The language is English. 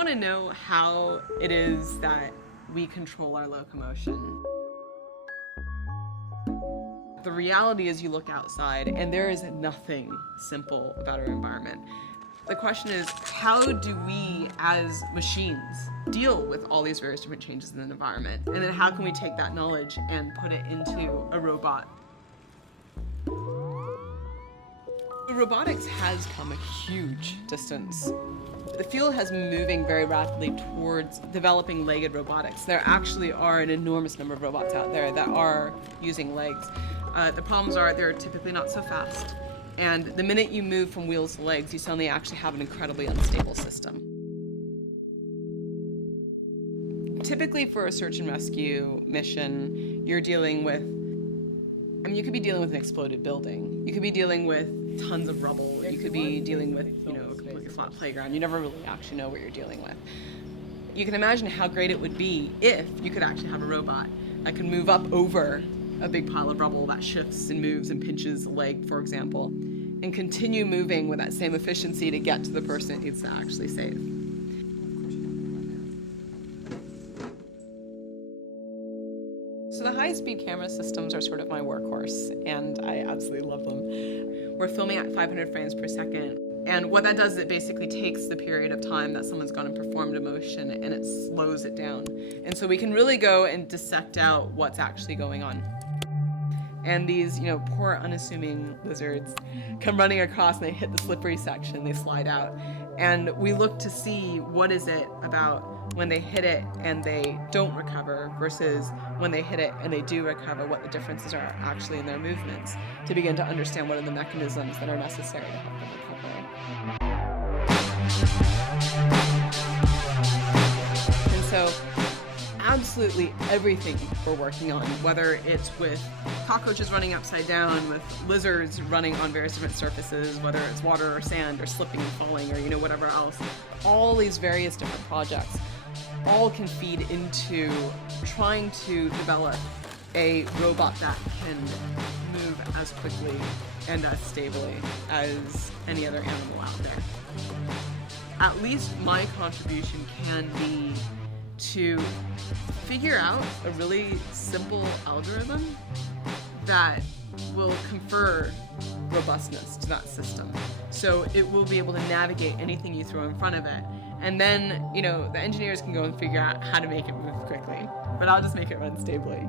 want to know how it is that we control our locomotion. The reality is you look outside and there is nothing simple about our environment. The question is, how do we as machines deal with all these various different changes in the environment? And then how can we take that knowledge and put it into a robot? Robotics has come a huge distance. The field has been moving very rapidly towards developing legged robotics. There actually are an enormous number of robots out there that are using legs. The problems are they're typically not so fast. And the minute you move from wheels to legs, you suddenly actually have an incredibly unstable system. Typically for a search and rescue mission, you're dealing with, you could be dealing with an exploded building. You could be dealing with tons of rubble. You could be dealing with, a completely flat playground. You never really actually know what you're dealing with. You can imagine how great it would be if you could actually have a robot that could move up over a big pile of rubble that shifts and moves and pinches a leg, for example, and continue moving with that same efficiency to get to the person it needs to actually save. So the high-speed camera systems are sort of my workhorse, and I absolutely love them. We're filming at 500 frames per second, and what that does is it basically takes the period of time that someone's gone and performed a motion and it slows it down. And so we can really go and dissect out what's actually going on. And these, poor unassuming lizards come running across and they hit the slippery section, they slide out. And we look to see what is it about when they hit it and they don't recover versus when they hit it and they do recover, what the differences are actually in their movements, to begin to understand what are the mechanisms that are necessary to help them recover. And so absolutely everything we're working on, whether it's with cockroaches running upside down, with lizards running on various different surfaces, whether it's water or sand or slipping and falling or whatever else, all these various different projects all can feed into trying to develop a robot that can move as quickly and as stably as any other animal out there. At least my contribution can be to figure out a really simple algorithm that will confer robustness to that system. So it will be able to navigate anything you throw in front of it. And then, the engineers can go and figure out how to make it move quickly. But I'll just make it run stably.